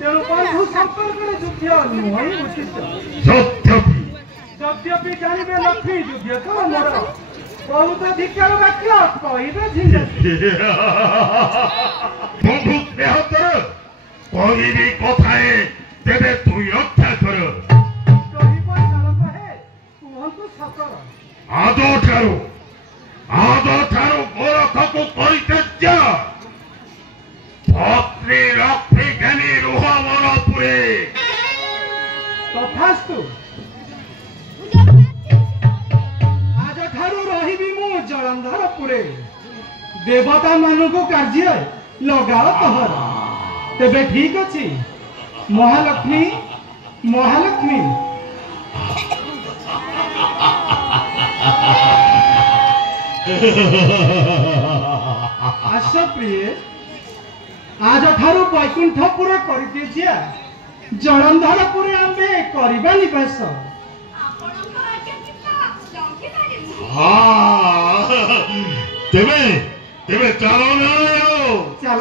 ତେଣୁ ବନ୍ଧୁ ସମ୍ପର୍କରେ ଯୁଦ୍ଧ ନୁହେଁ ଉଚିତ। ଯଦ୍ୟପି ଜାଣିବେ ଲକ୍ଷ୍ମୀ ଯୁଦ୍ଧ ତ ମୋର ବହୁତ ଧିକାର ବାକ୍ୟ କହିବେ ବନ୍ଧୁ ସ୍ନେହ କର କହିବି କଥାଏ ତେବେ ତୁଇ ରକ୍ଷା କର। କହିବ ସାର କହେ କୁହନ୍ତୁ ସକର। ଆଜଠାରୁ ଗୋରଖକୁ କରିତ୍ୟଜ୍ୟ ପତ୍ନୀ ଲକ୍ଷ୍ମୀ ଘେନି ରୁହ ମନପୁରେ। ତଥାସ୍ତୁ ଆଜଠାରୁ ରହିବି ମୁଁ ଜଳନ୍ଧରପୁରେ। ଦେବତା ମାନଙ୍କୁ କାର୍ଯ୍ୟ ଲଗାଅ ତହର। ତେବେ ଠିକ ଅଛି ମହାଲକ୍ଷ୍ମୀ ମହାଲକ୍ଷ୍ମୀ। ଆସ ପ୍ରିୟ ଆଜଠାରୁ ବୈକୁଣ୍ଠପୁର କରିଦେଇଛିଆ ଜଳନ୍ଧରପୁରେ ଆମେ କରିବା ନିବାସ। ତେବେ ଚାଲ ଚାଲ।